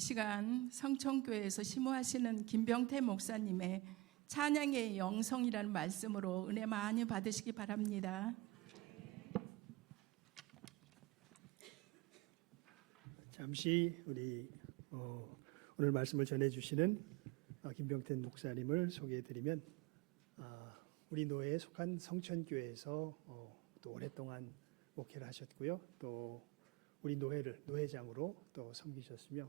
시간 성천교회에서 심호하시는 김병태 목사님의 찬양의 영성이라는 말씀으로 은혜 많이 받으시기 바랍니다. 잠시 우리 오늘 말씀을 전해주시는 김병태 목사님을 소개해드리면 우리 노회에 속한 성천교회에서 또 오랫동안 목회를 하셨고요. 또 우리 노회를 노회장으로 또 섬기셨으며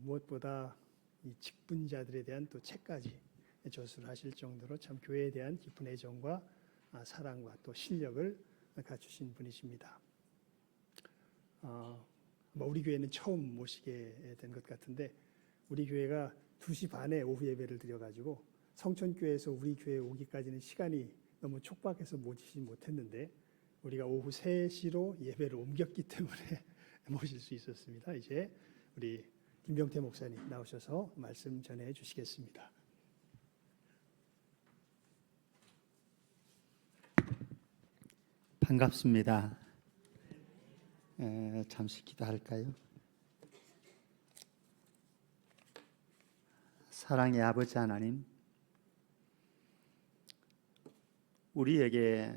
무엇보다 이 직분자들에 대한 또 책까지 저술을 하실 정도로 참 교회에 대한 깊은 애정과 사랑과 또 실력을 갖추신 분이십니다. 우리 교회는 처음 모시게 된 것 같은데 우리 교회가 2시 반에 오후 예배를 드려가지고 성천교회에서 우리 교회에 오기까지는 시간이 너무 촉박해서 모시지 못했는데 우리가 오후 3시로 예배를 옮겼기 때문에 모실 수 있었습니다. 이제 우리 김병태 목사님 나오셔서 말씀 전해 주시겠습니다. 반갑습니다. 잠시 기도할까요? 사랑의 아버지 하나님, 우리에게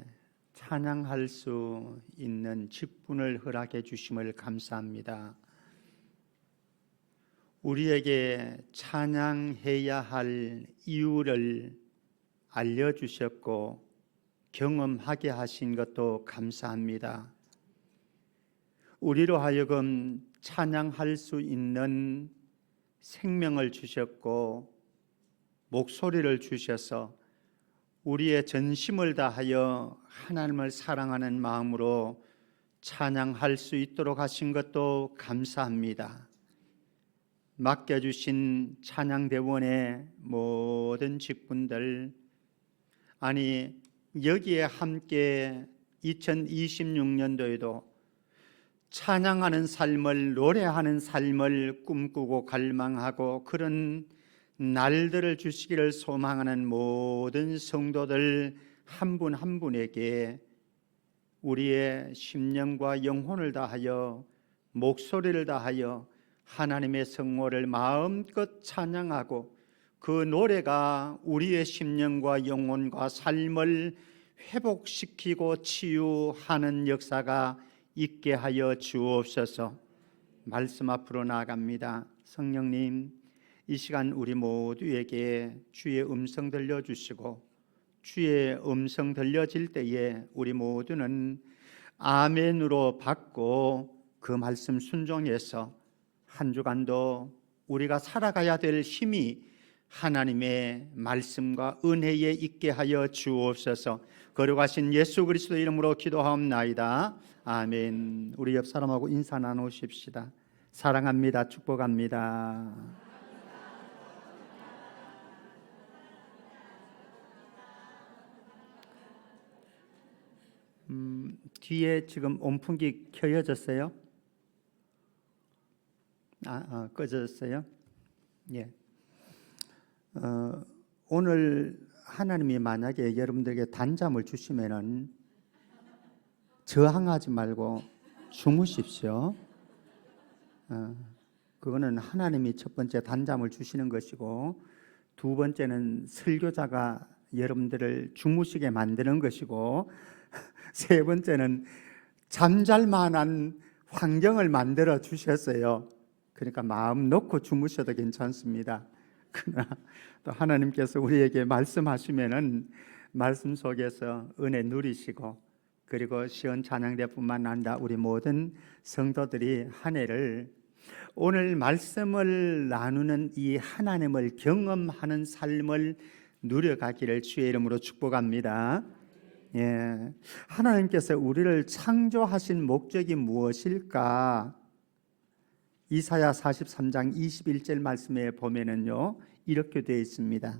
찬양할 수 있는 직분을 허락해 주심을 감사합니다. 우리에게 찬양해야 할 이유를 알려주셨고 경험하게 하신 것도 감사합니다. 우리로 하여금 찬양할 수 있는 생명을 주셨고 목소리를 주셔서 우리의 전심을 다하여 하나님을 사랑하는 마음으로 찬양할 수 있도록 하신 것도 감사합니다. 맡겨주신 찬양대원의 모든 직분들, 아니 여기에 함께 2026년도에도 찬양하는 삶을, 노래하는 삶을 꿈꾸고 갈망하고 그런 날들을 주시기를 소망하는 모든 성도들 한 분 한 분에게 우리의 심령과 영혼을 다하여 목소리를 다하여 하나님의 성호를 마음껏 찬양하고 그 노래가 우리의 심령과 영혼과 삶을 회복시키고 치유하는 역사가 있게 하여 주옵소서. 말씀 앞으로 나아갑니다. 성령님, 이 시간 우리 모두에게 주의 음성 들려주시고 주의 음성 들려질 때에 우리 모두는 아멘으로 받고 그 말씀 순종해서 한 주간도 우리가 살아가야 될 힘이 하나님의 말씀과 은혜에 있게 하여 주옵소서. 거룩하신 예수 그리스도 이름으로 기도하옵나이다. 아멘. 우리 옆 사람하고 인사 나누십시다. 사랑합니다. 축복합니다. 뒤에 지금 온풍기 켜져졌어요? 꺼졌어요? 예. 오늘 하나님이 만약에 여러분들에게 단잠을 주시면은 저항하지 말고 주무십시오. 그거는 하나님이 첫 번째 단잠을 주시는 것이고 두 번째는 설교자가 여러분들을 주무시게 만드는 것이고 세 번째는 잠잘 만한 환경을 만들어 주셨어요. 그러니까 마음 놓고 주무셔도 괜찮습니다. 그러나 또 하나님께서 우리에게 말씀하시면은 말씀 속에서 은혜 누리시고 그리고 시원 찬양대뿐만 아니라 우리 모든 성도들이 한 해를 오늘 말씀을 나누는 이 하나님을 경험하는 삶을 누려가기를 주의 이름으로 축복합니다. 예, 하나님께서 우리를 창조하신 목적이 무엇일까? 이사야 43장 21절 말씀에 보면은요 이렇게 되어 있습니다.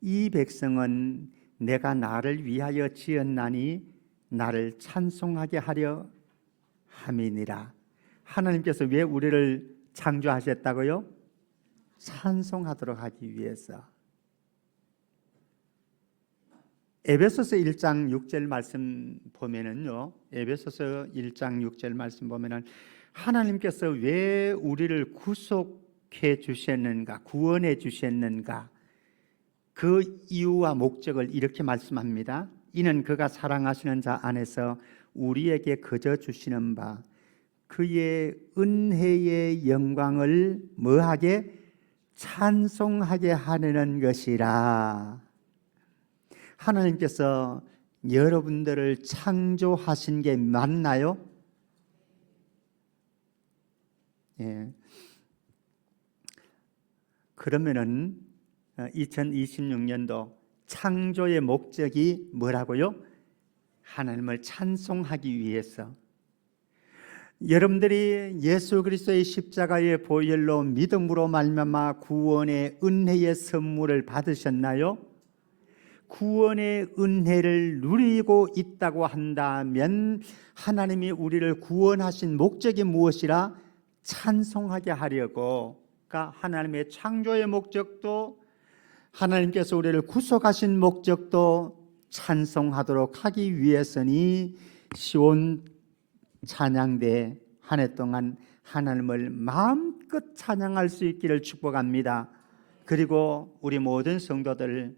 이 백성은 내가 나를 위하여 지었나니 나를 찬송하게 하려 함이니라. 하나님께서 왜 우리를 창조하셨다고요? 찬송하도록 하기 위해서. 에베소서 1장 6절 말씀 보면은요, 에베소서 1장 6절 말씀 보면은 하나님께서 왜 우리를 구속해 주셨는가, 구원해 주셨는가, 그 이유와 목적을 이렇게 말씀합니다. 이는 그가 사랑하시는 자 안에서 우리에게 거저 주시는 바 그의 은혜의 영광을 뭐하게? 찬송하게 하려는 것이라. 하나님께서 여러분들을 창조하신 게 맞나요? 예. 그러면은 2026년도 창조의 목적이 뭐라고요? 하나님을 찬송하기 위해서. 여러분들이 예수 그리스도의 십자가의 보혈로 믿음으로 말미암아 구원의 은혜의 선물을 받으셨나요? 구원의 은혜를 누리고 있다고 한다면 하나님이 우리를 구원하신 목적이 무엇이라? 찬송하게 하려고. 그러니까 하나님의 창조의 목적도, 하나님께서 우리를 구속하신 목적도 찬송하도록 하기 위해서니 시온 찬양대 한 해 동안 하나님을 마음껏 찬양할 수 있기를 축복합니다. 그리고 우리 모든 성도들,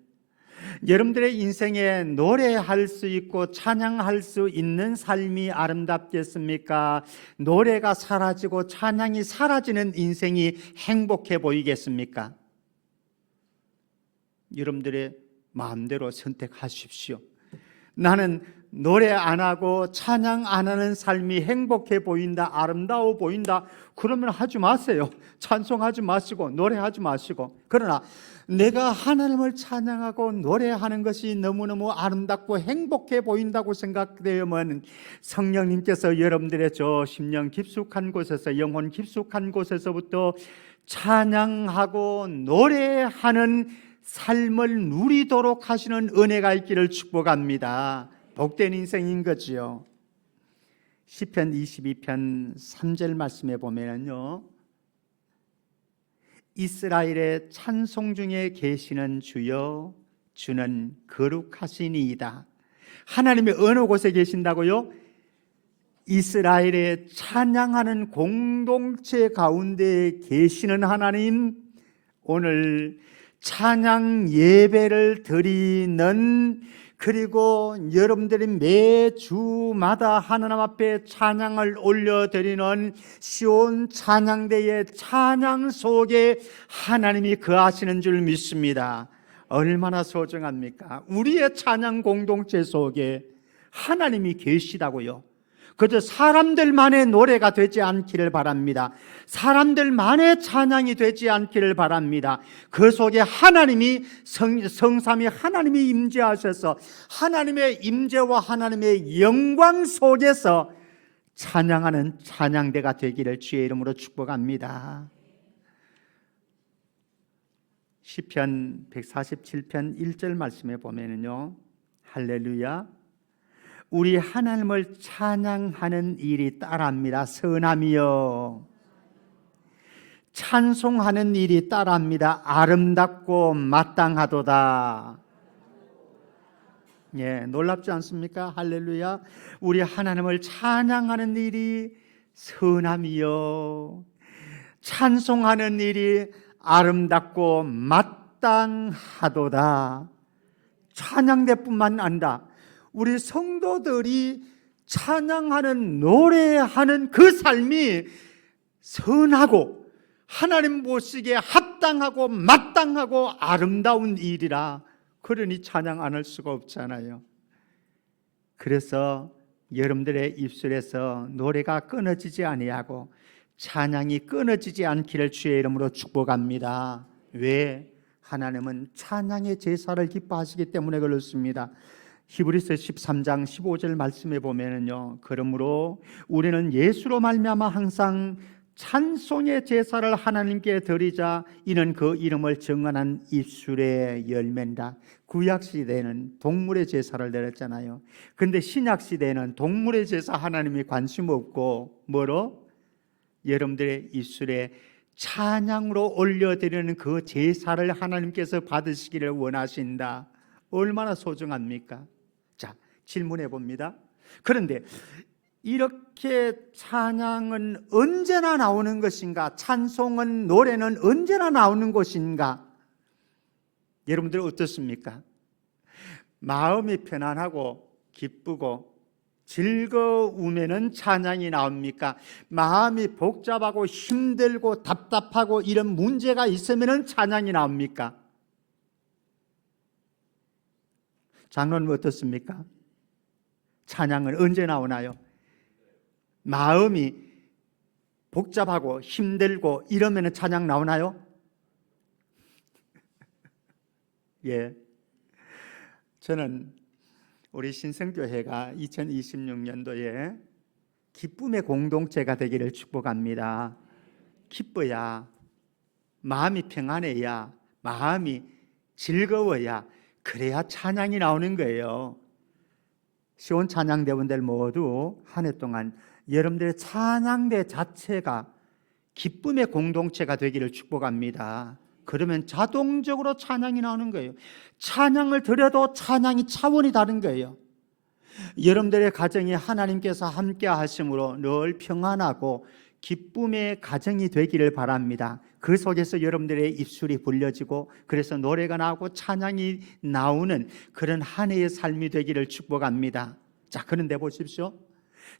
여러분들의 인생에 노래할 수 있고 찬양할 수 있는 삶이 아름답겠습니까? 노래가 사라지고 찬양이 사라지는 인생이 행복해 보이겠습니까? 여러분들의 마음대로 선택하십시오. 나는 노래 안 하고 찬양 안 하는 삶이 행복해 보인다, 아름다워 보인다, 그러면 하지 마세요. 찬송하지 마시고 노래하지 마시고. 그러나 내가 하나님을 찬양하고 노래하는 것이 너무너무 아름답고 행복해 보인다고 생각되면 성령님께서 여러분들의 저 심령 깊숙한 곳에서, 영혼 깊숙한 곳에서부터 찬양하고 노래하는 삶을 누리도록 하시는 은혜가 있기를 축복합니다. 복된 인생인 거지요. 시편 22편 3절 말씀에 보면요, 이스라엘의 찬송 중에 계시는 주여 주는 거룩하시니이다. 하나님이 어느 곳에 계신다고요? 이스라엘의 찬양하는 공동체 가운데 계시는 하나님, 오늘 찬양 예배를 드리는, 그리고 여러분들이 매주마다 하나님 앞에 찬양을 올려드리는 시온 찬양대의 찬양 속에 하나님이 거하시는 줄 믿습니다. 얼마나 소중합니까? 우리의 찬양 공동체 속에 하나님이 계시다고요. 그저 사람들만의 노래가 되지 않기를 바랍니다. 사람들만의 찬양이 되지 않기를 바랍니다. 그 속에 하나님이 성삼위 하나님이 임재하셔서 하나님의 임재와 하나님의 영광 속에서 찬양하는 찬양대가 되기를 주의 이름으로 축복합니다. 시편 147편 1절 말씀에 보면은요, 할렐루야, 우리 하나님을 찬양하는 일이 따릅니다. 선함이여, 찬송하는 일이 따릅니다. 아름답고 마땅하도다. 예, 놀랍지 않습니까? 할렐루야. 우리 하나님을 찬양하는 일이 선함이여, 찬송하는 일이 아름답고 마땅하도다. 찬양대뿐만 아니라 우리 성도들이 찬양하는, 노래하는 그 삶이 선하고 하나님 보시기에 합당하고 마땅하고 아름다운 일이라. 그러니 찬양 안 할 수가 없잖아요. 그래서 여러분들의 입술에서 노래가 끊어지지 아니하고 찬양이 끊어지지 않기를 주의 이름으로 축복합니다. 왜? 하나님은 찬양의 제사를 기뻐하시기 때문에 그렇습니다. 히브리서 13장 15절 말씀에 보면은요, 그러므로 우리는 예수로 말미암아 항상 찬송의 제사를 하나님께 드리자. 이는 그 이름을 정언한 입술의 열매니라. 구약 시대에는 동물의 제사를 드렸잖아요. 근데 신약 시대에는 동물의 제사 하나님이 관심 없고 뭐로? 여러분들의 입술에 찬양으로 올려드리는 그 제사를 하나님께서 받으시기를 원하신다. 얼마나 소중합니까? 자, 질문해 봅니다. 그런데 이렇게 찬양은 언제나 나오는 것인가? 찬송은, 노래는 언제나 나오는 것인가? 여러분들 어떻습니까? 마음이 편안하고 기쁘고 즐거우면은 찬양이 나옵니까? 마음이 복잡하고 힘들고 답답하고 이런 문제가 있으면은 찬양이 나옵니까? 장로님 어떻습니까? 찬양은 언제 나오나요? 마음이 복잡하고 힘들고 이러면은 찬양 나오나요? 예. 저는 우리 신성교회가 2026년도에 기쁨의 공동체가 되기를 축복합니다. 기뻐야, 마음이 평안해야, 마음이 즐거워야, 그래야 찬양이 나오는 거예요. 시온 찬양대원들 모두 한 해 동안 여러분들의 찬양대 자체가 기쁨의 공동체가 되기를 축복합니다. 그러면 자동적으로 찬양이 나오는 거예요. 찬양을 드려도 찬양이 차원이 다른 거예요. 여러분들의 가정에 하나님께서 함께 하심으로 늘 평안하고 기쁨의 가정이 되기를 바랍니다. 그 속에서 여러분들의 입술이 불려지고 그래서 노래가 나오고 찬양이 나오는 그런 한 해의 삶이 되기를 축복합니다. 자, 그런데 보십시오.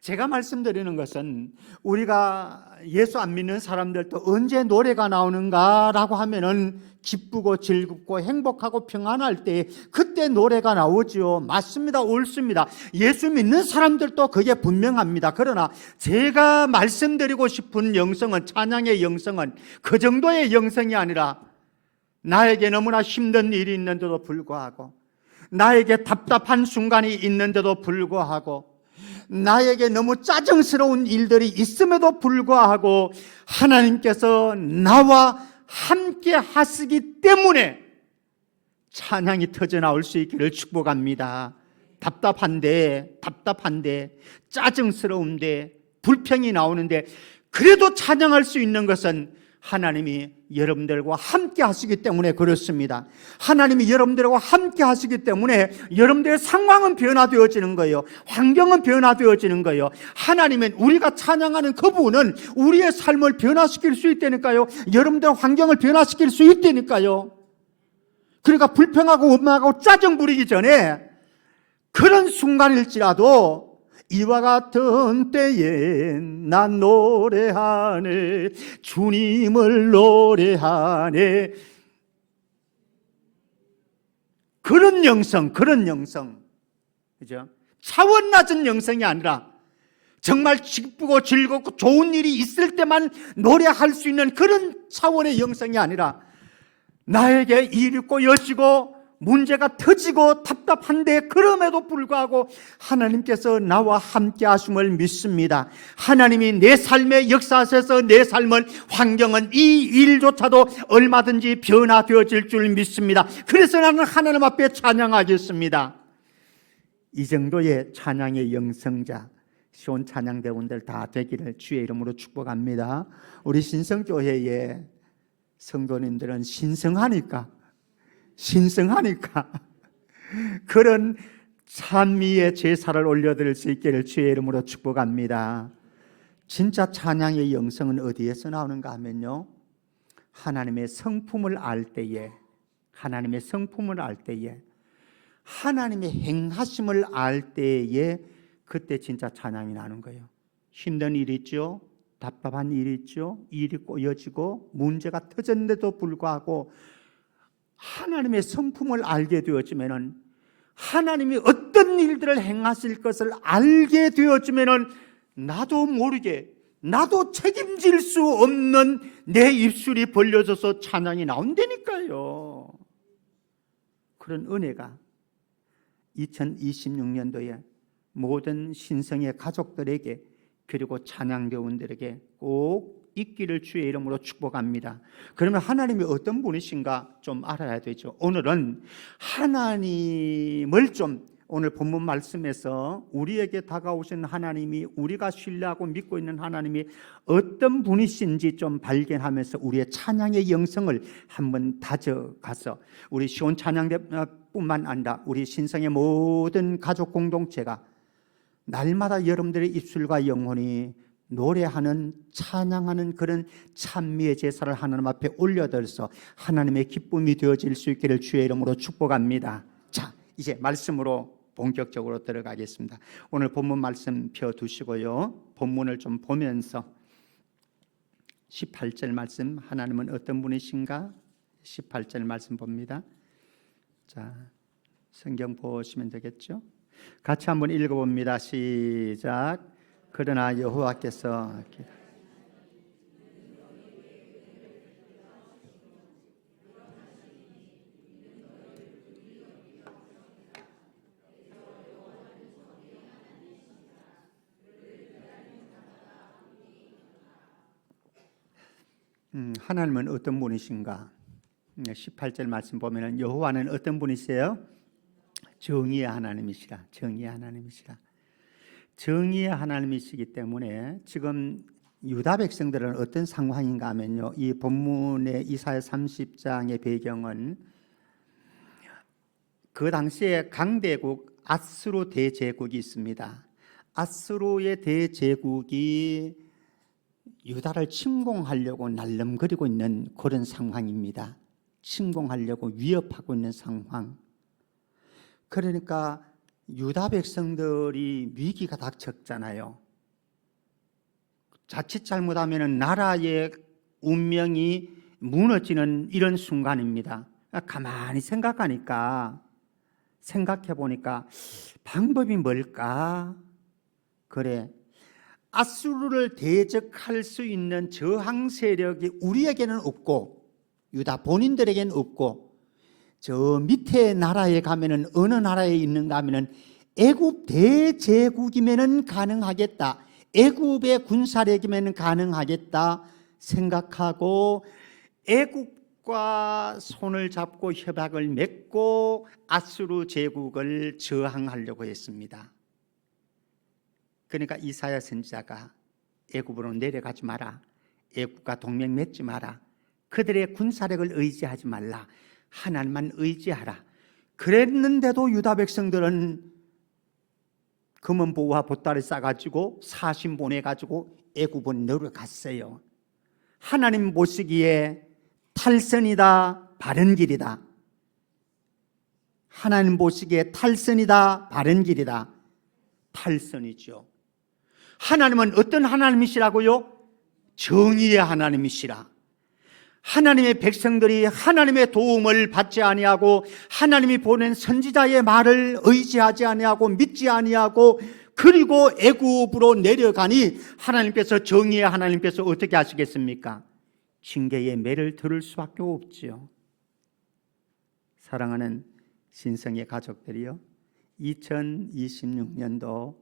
제가 말씀드리는 것은 우리가 예수 안 믿는 사람들도 언제 노래가 나오는가라고 하면은 기쁘고 즐겁고 행복하고 평안할 때 그때 노래가 나오지요. 맞습니다. 옳습니다. 예수 믿는 사람들도 그게 분명합니다. 그러나 제가 말씀드리고 싶은 영성은, 찬양의 영성은 그 정도의 영성이 아니라 나에게 너무나 힘든 일이 있는데도 불구하고, 나에게 답답한 순간이 있는데도 불구하고, 나에게 너무 짜증스러운 일들이 있음에도 불구하고 하나님께서 나와 함께 하시기 때문에 찬양이 터져나올 수 있기를 축복합니다. 답답한데 짜증스러운데 불평이 나오는데 그래도 찬양할 수 있는 것은 하나님이 여러분들과 함께 하시기 때문에 그렇습니다. 하나님이 여러분들과 함께 하시기 때문에 여러분들의 상황은 변화되어지는 거예요. 환경은 변화되어지는 거예요. 하나님은 우리가 찬양하는 그분은 우리의 삶을 변화시킬 수 있다니까요. 여러분들의 환경을 변화시킬 수 있다니까요. 그러니까 불평하고 원망하고 짜증 부리기 전에 그런 순간일지라도 이와 같은 때에 난 노래하네, 주님을 노래하네. 그런 영성, 그죠? 차원 낮은 영성이 아니라 정말 기쁘고 즐겁고 좋은 일이 있을 때만 노래할 수 있는 그런 차원의 영성이 아니라 나에게 일 있고 여지고 문제가 터지고 답답한데 그럼에도 불구하고 하나님께서 나와 함께 하심을 믿습니다. 하나님이 내 삶에 역사하셔서 내 삶은, 환경은, 이 일조차도 얼마든지 변화되어질 줄 믿습니다. 그래서 나는 하나님 앞에 찬양하겠습니다. 이 정도의 찬양의 영성자, 시온 찬양대원들 다 되기를 주의 이름으로 축복합니다. 우리 신성교회의 성도님들은 신성하니까 그런 찬미의 제사를 올려드릴 수 있기를 주의 이름으로 축복합니다. 진짜 찬양의 영성은 어디에서 나오는가 하면요, 하나님의 성품을 알 때에, 하나님의 행하심을 알 때에 그때 진짜 찬양이 나는 거예요. 힘든 일 있죠, 답답한 일 있죠, 일이 꼬여지고 문제가 터졌는데도 불구하고 하나님의 성품을 알게 되어지면은, 하나님이 어떤 일들을 행하실 것을 알게 되어지면은 나도 모르게, 나도 책임질 수 없는 내 입술이 벌려져서 찬양이 나온다니까요. 그런 은혜가 2026년도에 모든 신성의 가족들에게, 그리고 찬양대원들에게 꼭 있기를 주의 이름으로 축복합니다. 그러면 하나님이 어떤 분이신가 좀 알아야 되죠. 오늘은 하나님을 좀, 오늘 본문 말씀에서 우리에게 다가오신 하나님이, 우리가 신뢰하고 믿고 있는 하나님이 어떤 분이신지 좀 발견하면서 우리의 찬양의 영성을 한번 다져가서 우리 시온 찬양대뿐만 아니라 우리 신성의 모든 가족 공동체가 날마다 여러분들의 입술과 영혼이 노래하는, 찬양하는 그런 찬미의 제사를 하나님 앞에 올려드려서 하나님의 기쁨이 되어질 수 있기를 주의 이름으로 축복합니다. 자, 이제 말씀으로 본격적으로 들어가겠습니다. 오늘 본문 말씀 펴두시고요, 본문을 좀 보면서 18절 말씀, 하나님은 어떤 분이신가? 18절 말씀 봅니다. 자, 성경 보시면 되겠죠? 같이 한번 읽어봅니다. 시작. 그러나 여호와께서 하나님은 어떤 분이신가? 18절 말씀 보면은 여호와는 어떤 분이세요? 정의의 하나님이시라. 정의의 하나님이시라. 정의의 하나님이시기 때문에 지금 유다 백성들은 어떤 상황인가 하면요, 이 본문의 이사야 30장의 배경은 그 당시에 강대국 아수르 대제국이 있습니다. 아수르의 대제국이 유다를 침공하려고 날름거리고 있는 그런 상황입니다. 침공하려고 위협하고 있는 상황. 그러니까 유다 백성들이 위기가 닥쳤잖아요. 자칫 잘못하면 나라의 운명이 무너지는 이런 순간입니다. 가만히 생각해 보니까 방법이 뭘까? 그래, 아수르를 대적할 수 있는 저항 세력이 우리에게는 없고 유다 본인들에게는 없고, 저 밑에 나라에 가면은 어느 나라에 있는가 하면은 애굽 대제국이면은 가능하겠다, 애굽의 군사력이면은 가능하겠다 생각하고 애굽과 손을 잡고 협약을 맺고 아수르 제국을 저항하려고 했습니다. 그러니까 이사야 선지자가 애굽으로 내려가지 마라, 애굽과 동맹 맺지 마라, 그들의 군사력을 의지하지 말라, 하나님만 의지하라. 그랬는데도 유다 백성들은 금은보와 보따리 싸가지고 사신 보내가지고 애굽으로 내려갔어요. 하나님 보시기에 탈선이다, 바른 길이다. 하나님 보시기에 탈선이다, 바른 길이다. 탈선이죠. 하나님은 어떤 하나님이시라고요? 정의의 하나님이시라. 하나님의 백성들이 하나님의 도움을 받지 아니하고 하나님이 보낸 선지자의 말을 의지하지 아니하고 믿지 아니하고 그리고 애굽으로 내려가니 하나님께서, 정의의 하나님께서 어떻게 하시겠습니까? 징계의 매를 들을 수밖에 없지요. 사랑하는 신성의 가족들이요, 2026년도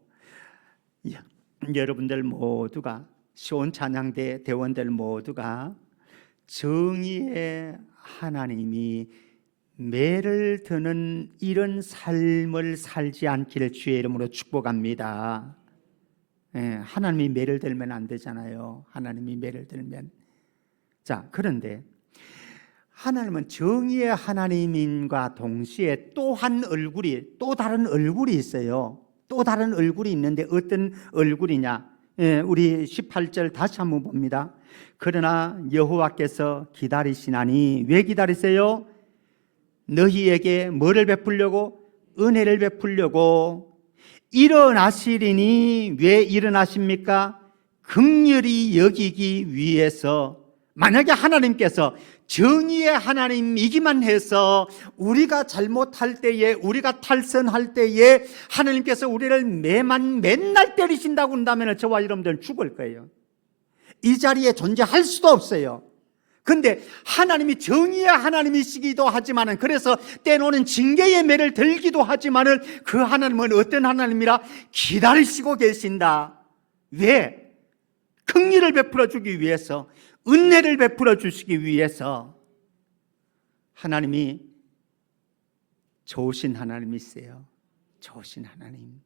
여러분들 모두가, 시온 찬양대 대원들 모두가 정의의 하나님이 매를 드는 이런 삶을 살지 않기를 주의 이름으로 축복합니다. 하나님이 매를 들면 안 되잖아요. 하나님이 매를 들면. 자, 그런데 하나님은 정의의 하나님인과 동시에 또 다른 얼굴이 있어요. 또 다른 얼굴이 있는데 어떤 얼굴이냐? 우리 18절 다시 한번 봅니다. 그러나 여호와께서 기다리시나니, 왜 기다리세요? 너희에게 뭐를 베풀려고? 은혜를 베풀려고 일어나시리니. 왜 일어나십니까? 긍휼히 여기기 위해서. 만약에 하나님께서 정의의 하나님이기만 해서 우리가 잘못할 때에, 우리가 탈선할 때에 하나님께서 우리를 맨날 때리신다고 한다면 저와 여러분들은 죽을 거예요. 이 자리에 존재할 수도 없어요. 그런데 하나님이 정의의 하나님이시기도 하지만은, 그래서 때로는 징계의 매를 들기도 하지만은 그 하나님은 어떤 하나님이라? 기다리시고 계신다. 왜? 긍휼을 베풀어 주기 위해서, 은혜를 베풀어 주시기 위해서. 하나님이 좋으신 하나님이세요. 좋으신 하나님.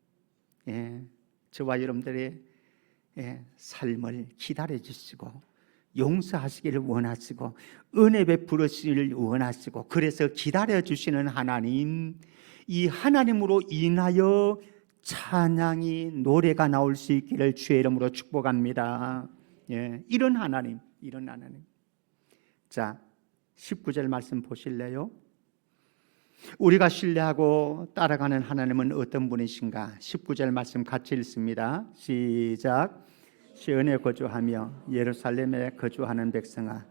저와 여러분들의 삶을 기다려 주시고 용서하시기를 원하시고 은혜 베풀으시기를 원하시고, 그래서 기다려 주시는 하나님, 이 하나님으로 인하여 찬양이 노래가 나올 수 있기를 주의 이름으로 축복합니다. 예, 이런 하나님. 자, 19절 말씀 보실래요? 우리가 신뢰하고 따라가는 하나님은 어떤 분이신가? 19절 말씀 같이 읽습니다. 시작. 시온에 거주하며 예루살렘에 거주하는 백성아,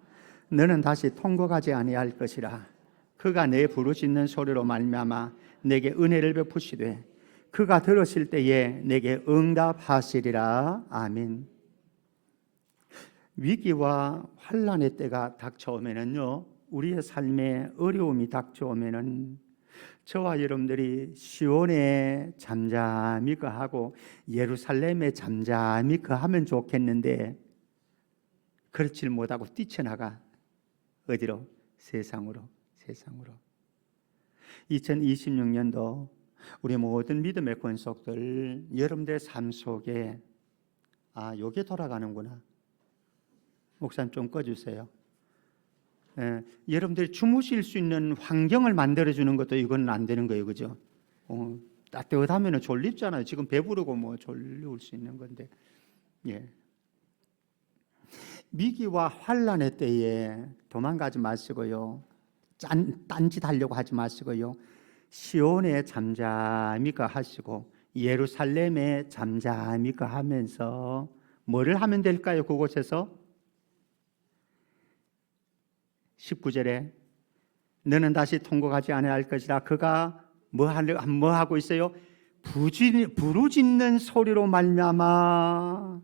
너는 다시 통곡하지 아니할 것이라. 그가 내 부르짖는 소리로 말미암아 내게 은혜를 베푸시되 그가 들으실 때에 내게 응답하시리라. 아멘. 위기와 환난의 때가 닥쳐오면은요, 우리의 삶에 어려움이 닥쳐오면은 저와 여러분들이 시온에 잠잠히 거하고 예루살렘에 잠잠히 거하면 좋겠는데 그렇지 못하고 뛰쳐나가. 어디로? 세상으로. 2026년도 우리 모든 믿음의 권속들, 여러분들의 삶 속에 요게 돌아가는구나. 목사님 좀 꺼주세요. 여러분들이 주무실 수 있는 환경을 만들어주는 것도 이건 안 되는 거예요, 그죠? 따뜻하면 졸립잖아요. 지금 배부르고 뭐 졸릴 수 있는 건데, 예. 위기와 환난의 때에 도망가지 마시고요, 딴짓 하려고 하지 마시고요, 시온에 잠잠히 거하시고 예루살렘에 잠잠히 거하면서 뭐를 하면 될까요? 그곳에서 19절에 너는 다시 통곡하지 아니할 것이라. 그가 뭐 하고 있어요? 부르짖는 소리로 말미암아.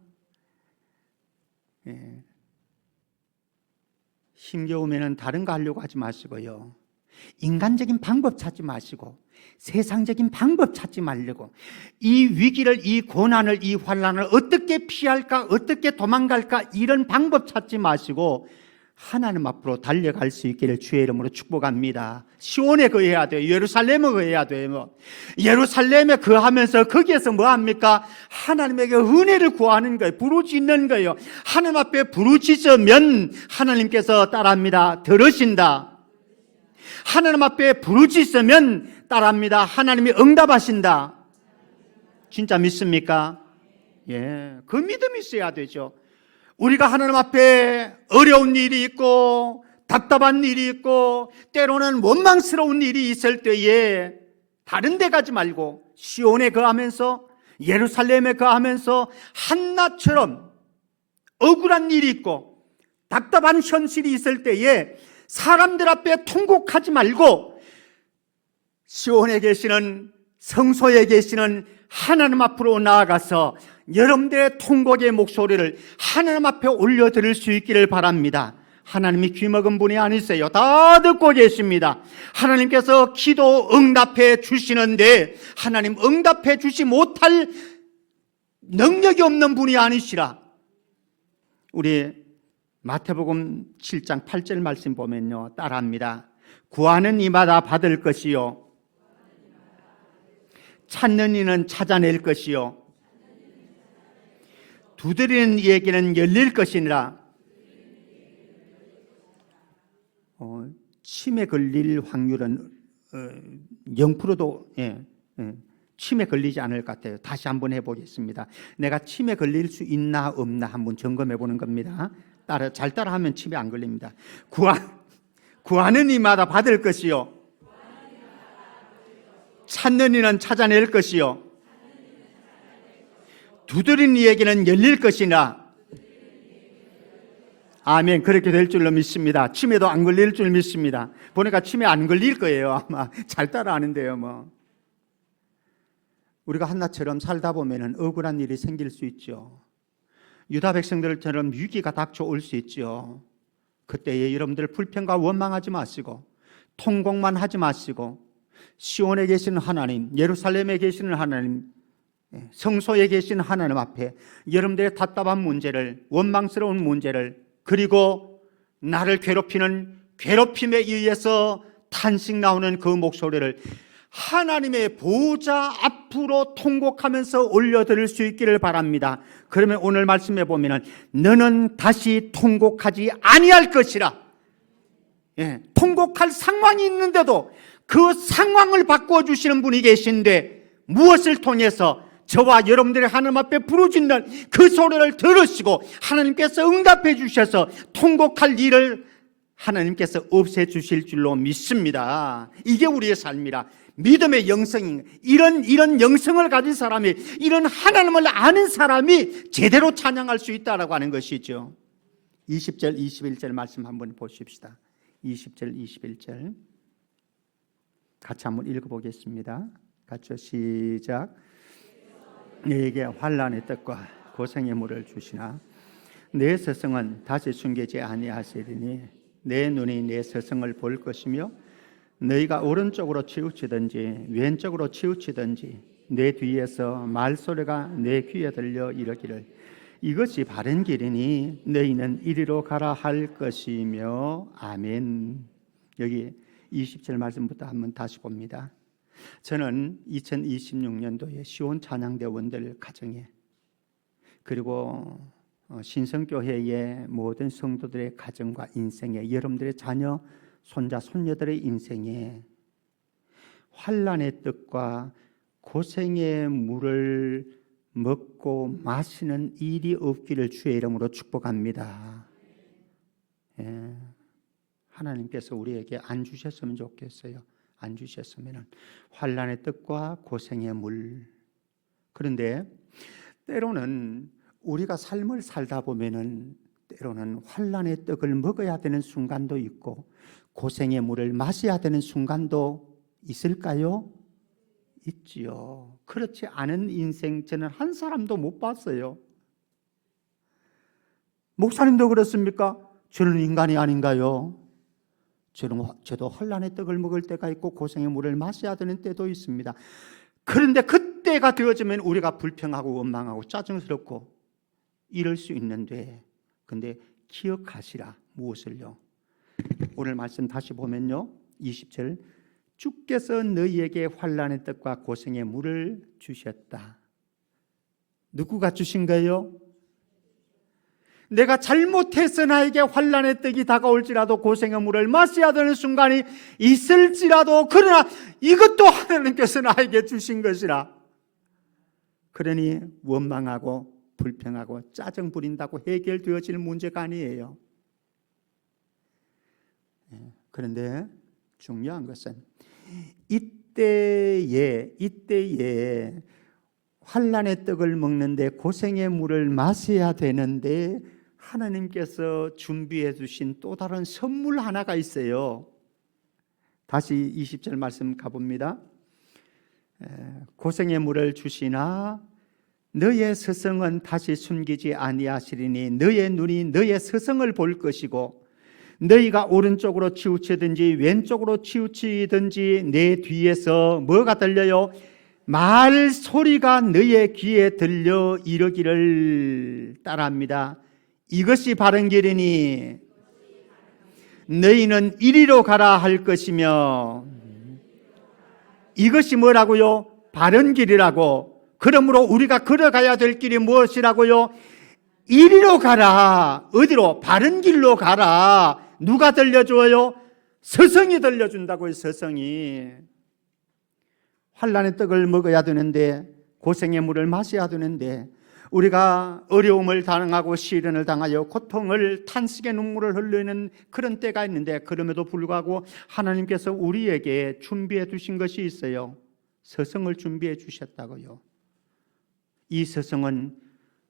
예. 힘겨우면은 다른 거 하려고 하지 마시고요, 인간적인 방법 찾지 마시고 세상적인 방법 찾지 말려고, 이 위기를, 이 고난을, 이 환난을 어떻게 피할까, 어떻게 도망갈까, 이런 방법 찾지 마시고 하나님 앞으로 달려갈 수 있기를 주의 이름으로 축복합니다. 시온에 거해야 돼요. 예루살렘에 거해야 돼요. 예루살렘에 거하면서 거기에서 뭐 합니까? 하나님에게 은혜를 구하는 거예요. 부르짖는 거예요. 하나님 앞에 부르짖으면 하나님께서 따라합니다. 들으신다. 하나님 앞에 부르짖으면 따라합니다. 하나님이 응답하신다. 진짜 믿습니까? 예, 그 믿음이 있어야 되죠. 우리가 하나님 앞에 어려운 일이 있고 답답한 일이 있고 때로는 원망스러운 일이 있을 때에 다른 데 가지 말고 시온에 거하면서 예루살렘에 거하면서 한나처럼 억울한 일이 있고 답답한 현실이 있을 때에 사람들 앞에 통곡하지 말고 시온에 계시는, 성소에 계시는 하나님 앞으로 나아가서 여러분들의 통곡의 목소리를 하나님 앞에 올려드릴 수 있기를 바랍니다. 하나님이 귀먹은 분이 아니세요. 다 듣고 계십니다. 하나님께서 기도 응답해 주시는데 하나님 응답해 주지 못할 능력이 없는 분이 아니시라. 우리 마태복음 7장 8절 말씀 보면요, 따라합니다. 구하는 이마다 받을 것이요, 찾는 이는 찾아낼 것이요, 두드리는 이에게는 열릴 것이니라. 침에 걸릴 확률은 0%도 침에 걸리지 않을 것 같아요. 다시 한번 해보겠습니다. 내가 침에 걸릴 수 있나 없나 한번 점검해 보는 겁니다. 잘 따라하면 침에 안 걸립니다. 구하는 이마다 받을 것이요, 찾는 이는 찾아낼 것이요, 두드린 이에게는 열릴 것이나. 아멘. 그렇게 될 줄로 믿습니다. 침에도 안 걸릴 줄 믿습니다. 보니까 침에 안 걸릴 거예요. 아마 잘 따라하는데요. 뭐 우리가 한나처럼 살다 보면은 억울한 일이 생길 수 있죠. 유다 백성들처럼 위기가 닥쳐올 수 있죠. 그때에 여러분들 불평과 원망하지 마시고 통곡만 하지 마시고 시온에 계시는 하나님, 예루살렘에 계시는 하나님, 성소에 계신 하나님 앞에 여러분들의 답답한 문제를, 원망스러운 문제를, 그리고 나를 괴롭히는 괴롭힘에 의해서 탄식 나오는 그 목소리를 하나님의 보좌 앞으로 통곡하면서 올려드릴 수 있기를 바랍니다. 그러면 오늘 말씀해 보면은 너는 다시 통곡하지 아니할 것이라. 통곡할 상황이 있는데도 그 상황을 바꿔주시는 분이 계신데 무엇을 통해서 저와 여러분들이 하나님 앞에 부르짖는 그 소리를 들으시고 하나님께서 응답해 주셔서 통곡할 일을 하나님께서 없애주실 줄로 믿습니다. 이게 우리의 삶이라. 믿음의 영성인, 이런 영성을 가진 사람이, 이런 하나님을 아는 사람이 제대로 찬양할 수 있다라고 하는 것이죠. 20절 21절 말씀 한번 보십시다. 20절 21절 같이 한번 읽어보겠습니다. 같이 시작. 내게 환난의 떡과 고생의 물을 주시나 내 스승은 다시 숨기지 아니하시리니 내 눈이 내 스승을 볼 것이며 너희가 오른쪽으로 치우치든지 왼쪽으로 치우치든지 내 뒤에서 말소리가 내 귀에 들려 이르기를 이것이 바른 길이니 너희는 이리로 가라 할 것이며. 아멘. 여기 20절 말씀부터 한번 다시 봅니다. 저는 2026년도에 시온 찬양대원들 가정에 그리고 신성교회의 모든 성도들의 가정과 인생에, 여러분들의 자녀, 손자, 손녀들의 인생에 환난의 뜻과 고생의 물을 먹고 마시는 일이 없기를 주의 이름으로 축복합니다. 예. 하나님께서 우리에게 안 주셨으면 좋겠어요. 안 주셨으면 환난의 뜻과 고생의 물. 그런데 때로는 우리가 삶을 살다 보면은 때로는 환난의 떡을 먹어야 되는 순간도 있고 고생의 물을 마셔야 되는 순간도 있을까요? 있지요. 그렇지 않은 인생 저는 한 사람도 못 봤어요. 목사님도 그렇습니까? 저는 인간이 아닌가요? 저도 환난의 떡을 먹을 때가 있고 고생의 물을 마셔야 되는 때도 있습니다. 그런데 그때가 되어지면 우리가 불평하고 원망하고 짜증스럽고 이럴 수 있는데, 근데 기억하시라. 무엇을요? 오늘 말씀 다시 보면요, 20절 주께서 너희에게 환난의 떡과 고생의 물을 주셨다. 누구가 주신 거예요? 내가 잘못해서 나에게 환난의 떡이 다가올지라도 고생의 물을 마셔야 되는 순간이 있을지라도, 그러나 이것도 하나님께서 나에게 주신 것이라. 그러니 원망하고 불평하고 짜증 부린다고 해결되어질 문제가 아니에요. 그런데 중요한 것은 이때에 환난의 떡을 먹는데 고생의 물을 마셔야 되는데 하나님께서 준비해 주신 또 다른 선물 하나가 있어요. 다시 20절 말씀 가봅니다. 고생의 물을 주시나 너의 스승은 다시 숨기지 아니하시리니 너의 눈이 너의 스승을 볼 것이고 너희가 오른쪽으로 치우치든지 왼쪽으로 치우치든지 내 뒤에서 뭐가 들려요? 말 소리가 너의 귀에 들려 이르기를. 따라합니다. 이것이 바른 길이니 너희는 이리로 가라 할 것이며. 이것이 뭐라고요? 바른 길이라고. 그러므로 우리가 걸어가야 될 길이 무엇이라고요? 이리로 가라. 어디로? 바른 길로 가라. 누가 들려줘요? 스승이 들려준다고요. 스승이. 환난의 떡을 먹어야 되는데 고생의 물을 마셔야 되는데 우리가 어려움을 당하고 시련을 당하여 고통을 탄식의 눈물을 흘리는 그런 때가 있는데, 그럼에도 불구하고 하나님께서 우리에게 준비해 주신 것이 있어요. 스승을 준비해 주셨다고요. 이 스승은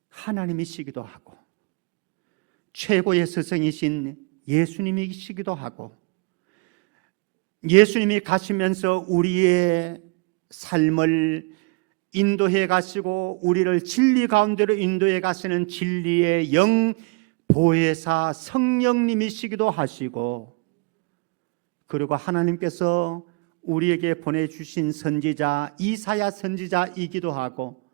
하나님이시기도 하고 최고의 스승이신 예수님이시기도 하고, 예수님이 가시면서 우리의 삶을 인도해 가시고 우리를 진리 가운데로 인도해 가시는 진리의 영 보혜사 성령님이시기도 하시고, 그리고 하나님께서 우리에게 보내주신 선지자 이사야 선지자이기도 하고,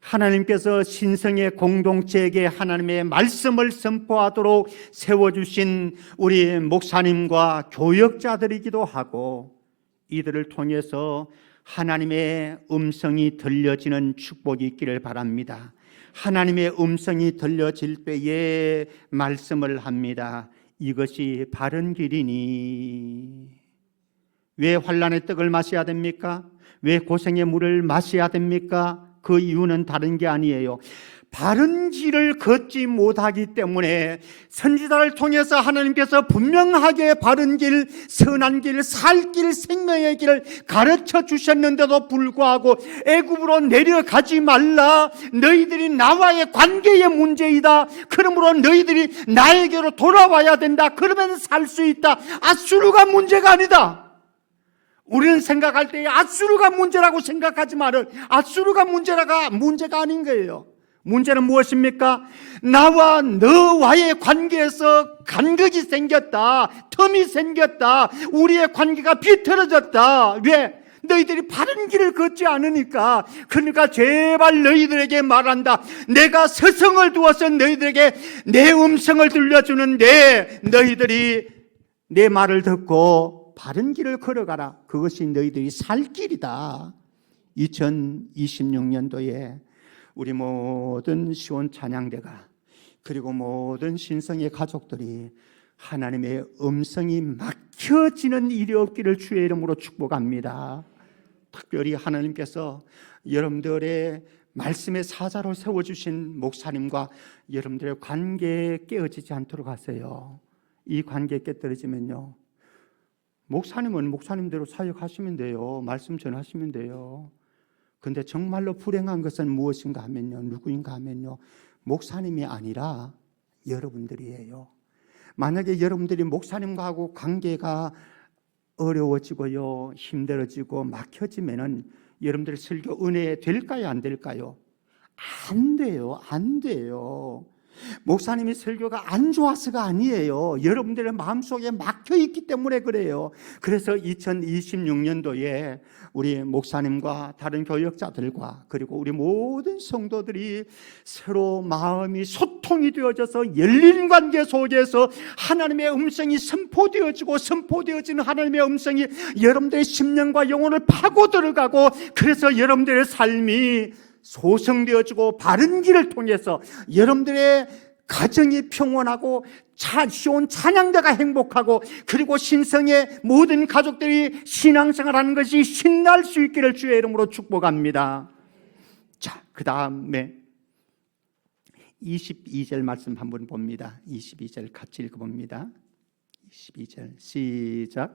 하나님께서 신성의 공동체에게 하나님의 말씀을 선포하도록 세워주신 우리 목사님과 교역자들이기도 하고, 이들을 통해서 하나님의 음성이 들려지는 축복이 있기를 바랍니다. 하나님의 음성이 들려질 때에 말씀을 합니다. 이것이 바른 길이니. 왜 환난의 떡을 마셔야 됩니까? 왜 고생의 물을 마셔야 됩니까? 그 이유는 다른 게 아니에요. 바른 길을 걷지 못하기 때문에 선지자를 통해서 하나님께서 분명하게 바른 길, 선한 길, 살 길, 생명의 길을 가르쳐 주셨는데도 불구하고 애굽으로 내려가지 말라. 너희들이 나와의 관계의 문제이다. 그러므로 너희들이 나에게로 돌아와야 된다. 그러면 살 수 있다. 아수르가 문제가 아니다. 우리는 생각할 때 아수르가 문제라고 생각하지 말을. 아수르가 문제가 아닌 거예요. 문제는 무엇입니까? 나와 너와의 관계에서 간극이 생겼다. 텀이 생겼다. 우리의 관계가 비틀어졌다. 왜? 너희들이 바른 길을 걷지 않으니까. 그러니까 제발 너희들에게 말한다. 내가 서성을 두어서 너희들에게 내 음성을 들려주는데 너희들이 내 말을 듣고 바른 길을 걸어가라. 그것이 너희들이 살 길이다. 2026년도에 우리 모든 시온 찬양대가 그리고 모든 신성의 가족들이 하나님의 음성이 막혀지는 일이 없기를 주의 이름으로 축복합니다. 특별히 하나님께서 여러분들의 말씀의 사자로 세워주신 목사님과 여러분들의 관계에 깨어지지 않도록 하세요. 이 관계에 깨떨어지면요, 목사님은 목사님대로 사역하시면 돼요. 말씀 전하시면 돼요. 근데 정말로 불행한 것은 무엇인가 하면요, 누구인가 하면요, 목사님이 아니라 여러분들이에요. 만약에 여러분들이 목사님과 하고 관계가 어려워지고요, 힘들어지고 막혀지면은 여러분들의 설교 은혜 될까요, 안 될까요? 안 돼요, 안 돼요. 목사님이 설교가 안 좋아서가 아니에요. 여러분들의 마음속에 막혀있기 때문에 그래요. 그래서 2026년도에 우리 목사님과 다른 교역자들과 그리고 우리 모든 성도들이 서로 마음이 소통이 되어져서 열린 관계 속에서 하나님의 음성이 선포되어지는 하나님의 음성이 여러분들의 심령과 영혼을 파고 들어가고, 그래서 여러분들의 삶이 소성되어지고 바른 길을 통해서 여러분들의 가정이 평온하고 시온 찬양대가 행복하고, 그리고 신성의 모든 가족들이 신앙생활하는 것이 신날 수 있기를 주의 이름으로 축복합니다. 자, 그 다음에 22절 말씀 한번 봅니다. 22절 같이 읽어봅니다. 22절 시작.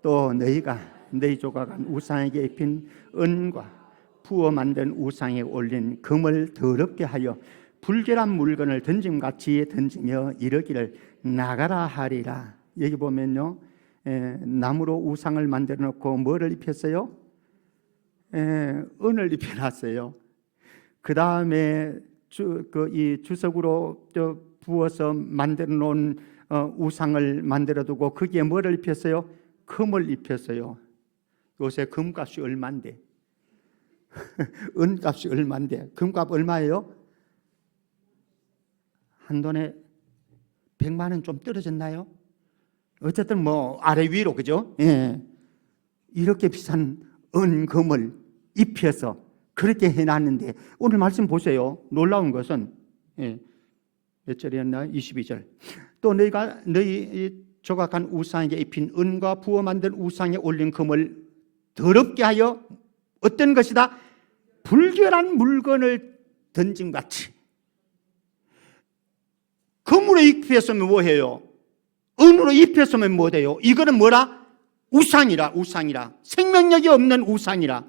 또 너희가 너희 조각한 우상에게 입힌 은과 부어 만든 우상에 올린 금을 더럽게 하여 불결한 물건을 던짐같이 던지며 이르기를 나가라 하리라. 여기 보면요, 나무로 우상을 만들어 놓고 뭐를 입혔어요? 은을 입혀놨어요. 그 다음에 이 주석으로 부어서 만들어 놓은 우상을 만들어 두고 거기에 뭐를 입혔어요? 금을 입혔어요. 요새 금값이 얼마인데? 은값이 얼마인데? 금값 얼마예요? 한 돈에 100만 원 좀 떨어졌나요? 어쨌든 뭐 아래 위로, 그죠? 예. 이렇게 비싼 은금을 입혀서 그렇게 해놨는데, 오늘 말씀 보세요. 놀라운 것은 몇 절이었나? 22절. 또 너희가 너희 조각한 우상에게 입힌 은과 부어 만든 우상에 올린 금을 더럽게 하여 어떤 것이다? 불결한 물건을 던짐같이. 금으로 입혔으면 뭐해요? 은으로 입혔으면 뭐돼요? 이거는 뭐라? 우상이라. 생명력이 없는 우상이라.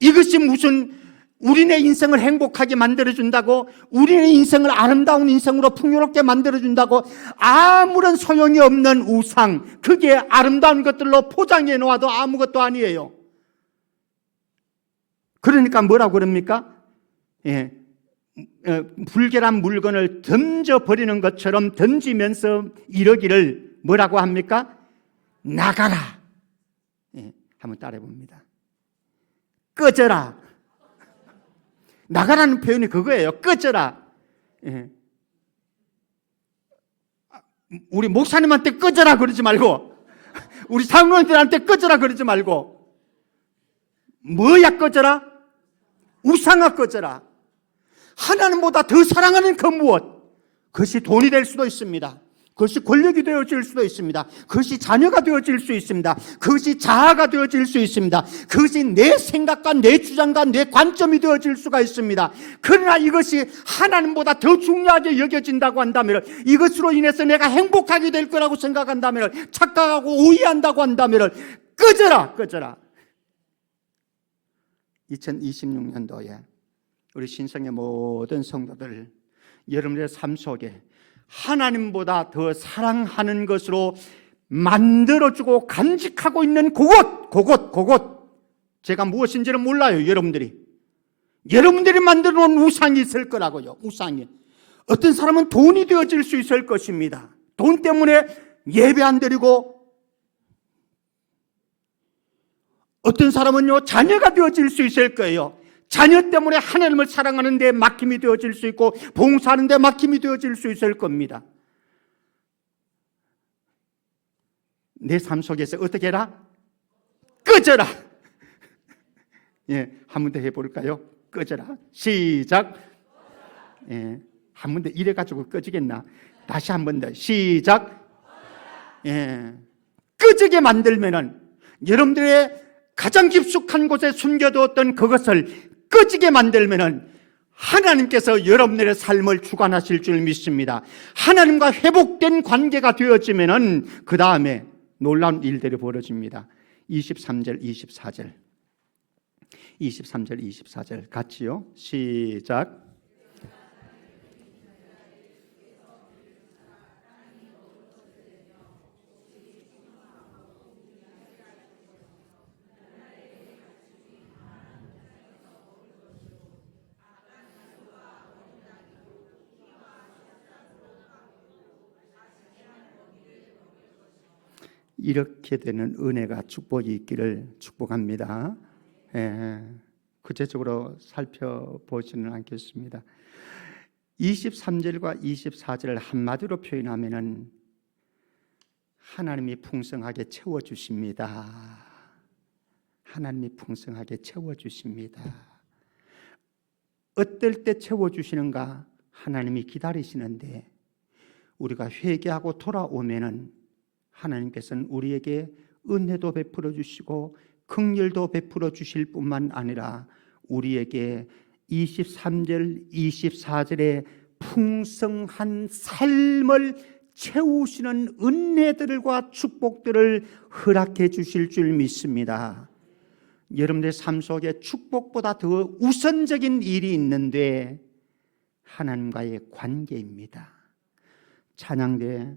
이것이 무슨 우리네 인생을 행복하게 만들어준다고, 우리네 인생을 아름다운 인생으로 풍요롭게 만들어준다고, 아무런 소용이 없는 우상, 그게 아름다운 것들로 포장해 놓아도 아무것도 아니에요. 그러니까 뭐라고 그럽니까? 불결한 물건을 던져버리는 것처럼 던지면서 이러기를 뭐라고 합니까? 나가라. 한번 따라해 봅니다. 꺼져라. 나가라는 표현이 그거예요. 꺼져라. 우리 목사님한테 꺼져라 그러지 말고, 우리 장로님들한테 꺼져라 그러지 말고, 뭐야 꺼져라? 우상아 꺼져라. 하나님보다 더 사랑하는 그 무엇, 그것이 돈이 될 수도 있습니다. 그것이 권력이 되어질 수도 있습니다. 그것이 자녀가 되어질 수 있습니다. 그것이 자아가 되어질 수 있습니다. 그것이 내 생각과 내 주장과 내 관점이 되어질 수가 있습니다. 그러나 이것이 하나님보다 더 중요하게 여겨진다고 한다면, 이것으로 인해서 내가 행복하게 될 거라고 생각한다면, 착각하고 오해한다고 한다면 꺼져라. 2026년도에 우리 신성의 모든 성도들, 여러분의 삶 속에 하나님보다 더 사랑하는 것으로 만들어주고 간직하고 있는 그곳 제가 무엇인지는 몰라요. 여러분들이 만들어 놓은 우상이 있을 거라고요. 우상이. 어떤 사람은 돈이 되어질 수 있을 것입니다. 돈 때문에 예배 안 드리고, 어떤 사람은요 자녀가 되어질 수 있을 거예요. 자녀 때문에 하나님을 사랑하는 데 막힘이 되어질 수 있고, 봉사하는 데 막힘이 되어질 수 있을 겁니다. 내 삶 속에서 어떻게 해라? 꺼져라. 예, 한 번 더 해볼까요? 꺼져라. 시작. 예, 한 번 더 이래가지고 꺼지겠나? 다시 한 번 더 시작. 예, 꺼지게 만들면은 여러분들의 가장 깊숙한 곳에 숨겨두었던 그것을 꺼지게 만들면은 하나님께서 여러분들의 삶을 주관하실 줄 믿습니다. 하나님과 회복된 관계가 되어지면은 그 다음에 놀라운 일들이 벌어집니다. 23절 24절 같이요. 시작. 이렇게 되는 은혜가 축복이 있기를 축복합니다. 구체적으로 살펴보지는 않겠습니다. 23절과 24절을 한마디로 표현하면은 하나님이 풍성하게 채워주십니다. 하나님이 풍성하게 채워주십니다. 어떨 때 채워주시는가? 하나님이 기다리시는데, 우리가 회개하고 돌아오면은 하나님께서는 우리에게 은혜도 베풀어 주시고 긍휼도 베풀어 주실 뿐만 아니라 우리에게 23절 24절의 풍성한 삶을 채우시는 은혜들과 축복들을 허락해 주실 줄 믿습니다. 여러분들의 삶 속에 축복보다 더 우선적인 일이 있는데 하나님과의 관계입니다. 찬양대,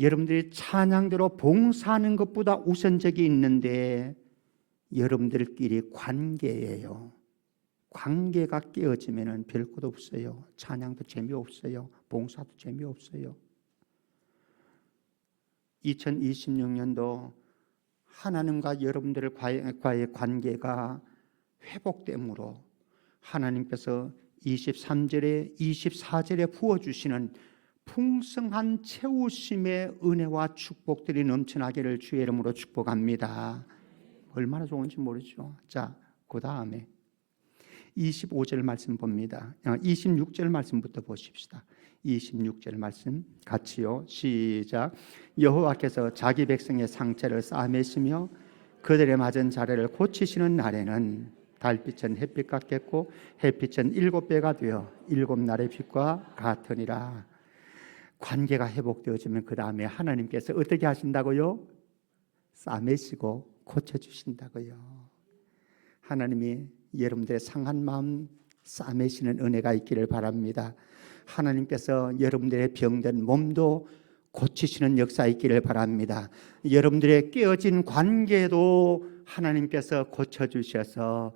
여러분들이 찬양대로 봉사하는 것보다 우선적이 있는데 여러분들끼리 관계예요. 관계가 깨어지면 별 것 없어요. 찬양도 재미없어요. 봉사도 재미없어요. 2026년도 하나님과 여러분들과의 관계가 회복됨으로 하나님께서 23절에 24절에 부어주시는 풍성한 채우심의 은혜와 축복들이 넘쳐나기를 주의 이름으로 축복합니다. 얼마나 좋은지 모르죠. 자, 그 다음에 25절 말씀 봅니다. 26절 말씀부터 보십시다. 26절 말씀 같이요. 시작. 여호와께서 자기 백성의 상처를 싸매시며 그들의 맞은 자리를 고치시는 날에는 달빛은 햇빛 같겠고 햇빛은 7배가 되어 7날의 빛과 같으니라. 관계가 회복되어지면 그 다음에 하나님께서 어떻게 하신다고요? 싸매시고 고쳐주신다고요. 하나님이 여러분들의 상한 마음 싸매시는 은혜가 있기를 바랍니다. 하나님께서 여러분들의 병든 몸도 고치시는 역사 있기를 바랍니다. 여러분들의 깨어진 관계도 하나님께서 고쳐주셔서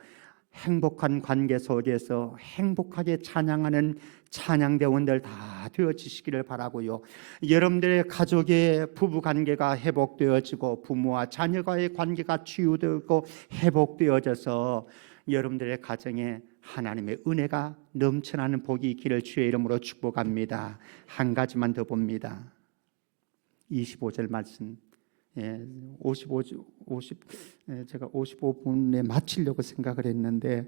행복한 관계 속에서 행복하게 찬양하는 찬양대원들 다 되어지시기를 바라고요. 여러분들의 가족의 부부관계가 회복되어지고 부모와 자녀와의 관계가 치유되고 회복되어져서 여러분들의 가정에 하나님의 은혜가 넘쳐나는 복이 있기를 주의 이름으로 축복합니다. 한 가지만 더 봅니다. 25절 말씀. 제가 55분에 마치려고 생각을 했는데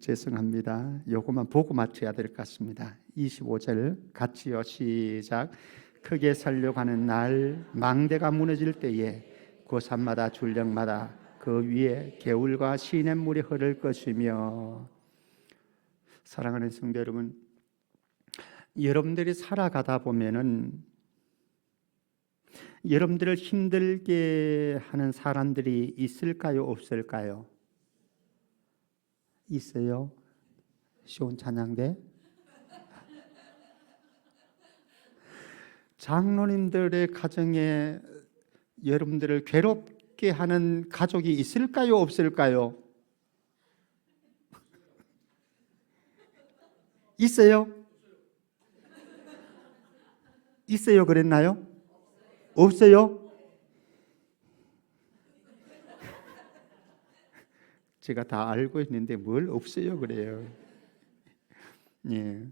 죄송합니다. 요것만 보고 마쳐야 될 것 같습니다. 25절 같이요. 시작. 크게 살려고 하는 날 망대가 무너질 때에 고산마다 줄령마다 그 위에 개울과 시냇물이 흐를 것이며. 사랑하는 성도 여러분, 여러분들이 살아가다 보면은 여러분들을 힘들게 하는 사람들이 있을까요, 없을까요? 있어요? 시온 찬양대? 장로님들의 가정에 여러분들을 괴롭게 하는 가족이 있을까요, 없을까요? 있어요? 있어요, 그랬나요? 없어요? 제가 다 알고 있는데 뭘 없어요 그래요. 예.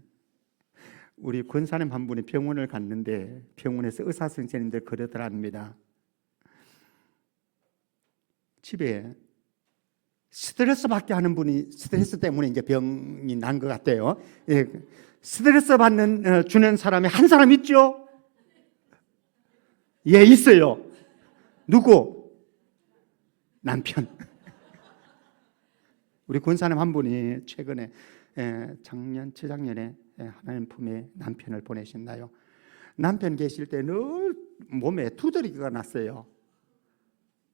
우리 권사님 한 분이 병원을 갔는데 병원에서 의사 선생님들 그러더랍니다. 집에 스트레스 받게 하는 분이 스트레스 때문에 이제 병이 난 것 같아요. 예. 스트레스 받는 주는 사람이 한 사람 있죠? 예, 있어요. 누구? 남편. 우리 권사님 한 분이 최근에 작년, 재작년에 하나님 품에 남편을 보내셨나요? 남편 계실 때 늘 몸에 두드러기가 났어요.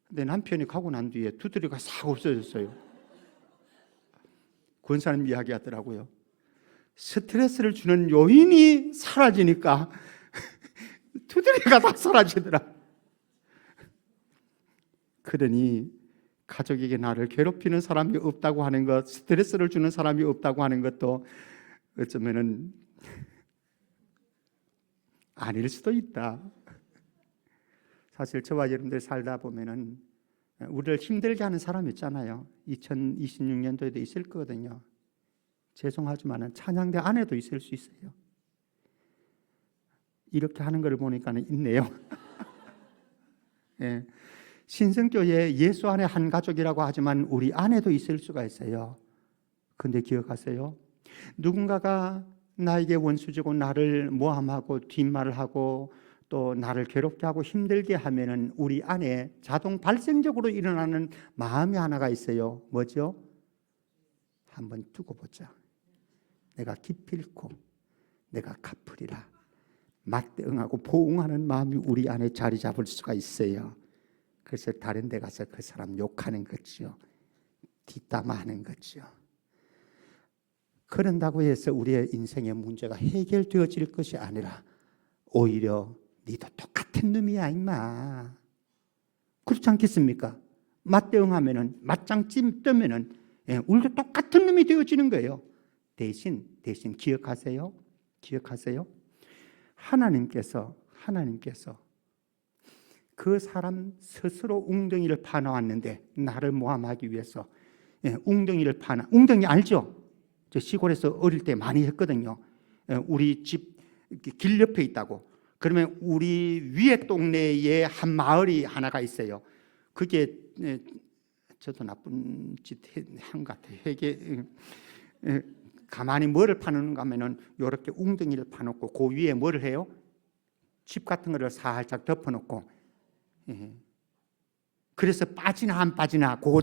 근데 남편이 가고 난 뒤에 두드러기가 싹 없어졌어요. 권사님 이야기하더라고요. 스트레스를 주는 요인이 사라지니까 두드러기가 다 사라지더라. 그러니 가족에게 나를 괴롭히는 사람이 없다고 하는 것, 스트레스를 주는 사람이 없다고 하는 것도 어쩌면은 아닐 수도 있다. 사실 저와 여러분들 살다 보면은 우리를 힘들게 하는 사람 있잖아요. 2026년도에도 있을 거거든요. 죄송하지만 찬양대 안에도 있을 수 있어요. 이렇게 하는 걸 보니까 있네요. 예. 신성교회 예수 안에 한 가족이라고 하지만 우리 안에도 있을 수가 있어요. 근데 기억하세요. 누군가가 나에게 원수지고 나를 모함하고 뒷말을 하고 또 나를 괴롭게 하고 힘들게 하면은 우리 안에 자동 발생적으로 일어나는 마음이 하나가 있어요. 뭐죠? 한번 두고 보자. 내가 기필코 내가 갚으리라. 맞대응하고 보응하는 마음이 우리 안에 자리 잡을 수가 있어요. 그래서 다른 데 가서 그 사람 욕하는 거죠. 뒷담화하는 거죠. 그런다고 해서 우리의 인생의 문제가 해결되어질 것이 아니라 오히려 니도 똑같은 놈이야 임마. 그렇지 않겠습니까? 맞대응하면은 맞짱 뜨면은 우리도 똑같은 놈이 되어지는 거예요. 대신 기억하세요. 하나님께서 그 사람 스스로 웅덩이를 파놓았는데 나를 모함하기 위해서 웅덩이를 파놔. 웅덩이 알죠? 저 시골에서 어릴 때 많이 했거든요. 우리 집 길 옆에 있다고. 그러면 우리 위에 동네에 한 마을이 하나가 있어요. 그게 저도 나쁜 짓 한 것 같아요. 회계 가만히 뭐를 파놓는가 하면은 이렇게 웅덩이를 파놓고 그 위에 뭐를 해요? 집 같은 거를 살짝 덮어놓고 그래서 빠지나 안 빠지나 그거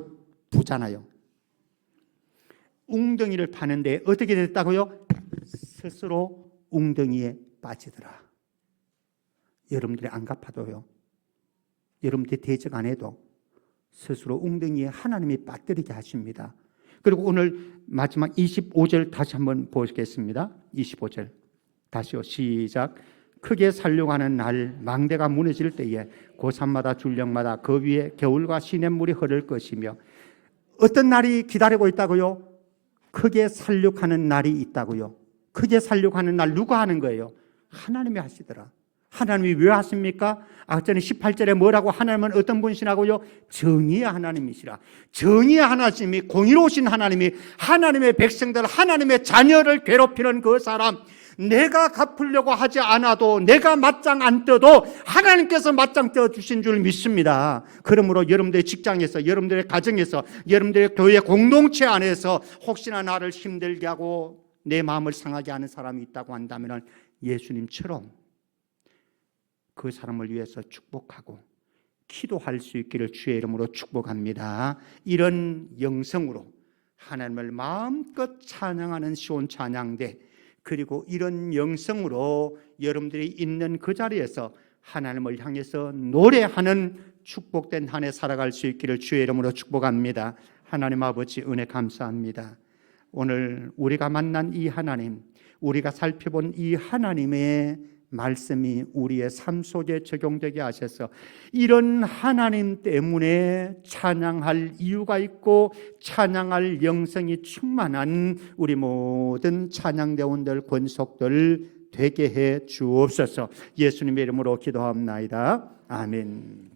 보잖아요. 웅덩이를 파는데 어떻게 됐다고요? 스스로 웅덩이에 빠지더라. 여러분들이 안 갚아도요. 여러분들이 대적 안 해도 스스로 웅덩이에 하나님이 빠뜨리게 하십니다. 그리고 오늘 마지막 25절 다시 한번 보겠습니다. 25절 다시요. 시작. 크게 살려고 하는 날 망대가 무너질 때에 고산마다 줄령마다 그 위에 겨울과 시냇물이 흐를 것이며. 어떤 날이 기다리고 있다고요? 크게 살려고 하는 날이 있다고요. 크게 살려고 하는 날 누가 하는 거예요? 하나님이 하시더라. 하나님이 왜 하십니까? 아까 전에 18절에 뭐라고? 하나님은 어떤 분이시라고요? 정의의 하나님이시라. 정의의 하나님이, 공의로우신 하나님이 하나님의 백성들, 하나님의 자녀를 괴롭히는 그 사람, 내가 갚으려고 하지 않아도, 내가 맞짱 안 떠도 하나님께서 맞짱 떠 주신 줄 믿습니다. 그러므로 여러분들의 직장에서, 여러분들의 가정에서, 여러분들의 교회 공동체 안에서 혹시나 나를 힘들게 하고 내 마음을 상하게 하는 사람이 있다고 한다면 예수님처럼 그 사람을 위해서 축복하고 기도할 수 있기를 주의 이름으로 축복합니다. 이런 영성으로 하나님을 마음껏 찬양하는 시온 찬양대, 그리고 이런 영성으로 여러분들이 있는 그 자리에서 하나님을 향해서 노래하는 축복된 한 해 살아갈 수 있기를 주의 이름으로 축복합니다. 하나님 아버지 은혜 감사합니다. 오늘 우리가 만난 이 하나님, 우리가 살펴본 이 하나님의 말씀이 우리의 삶 속에 적용되게 하셔서 이런 하나님 때문에 찬양할 이유가 있고 찬양할 영성이 충만한 우리 모든 찬양대원들, 권속들 되게 해 주옵소서. 예수님의 이름으로 기도합나이다. 아멘.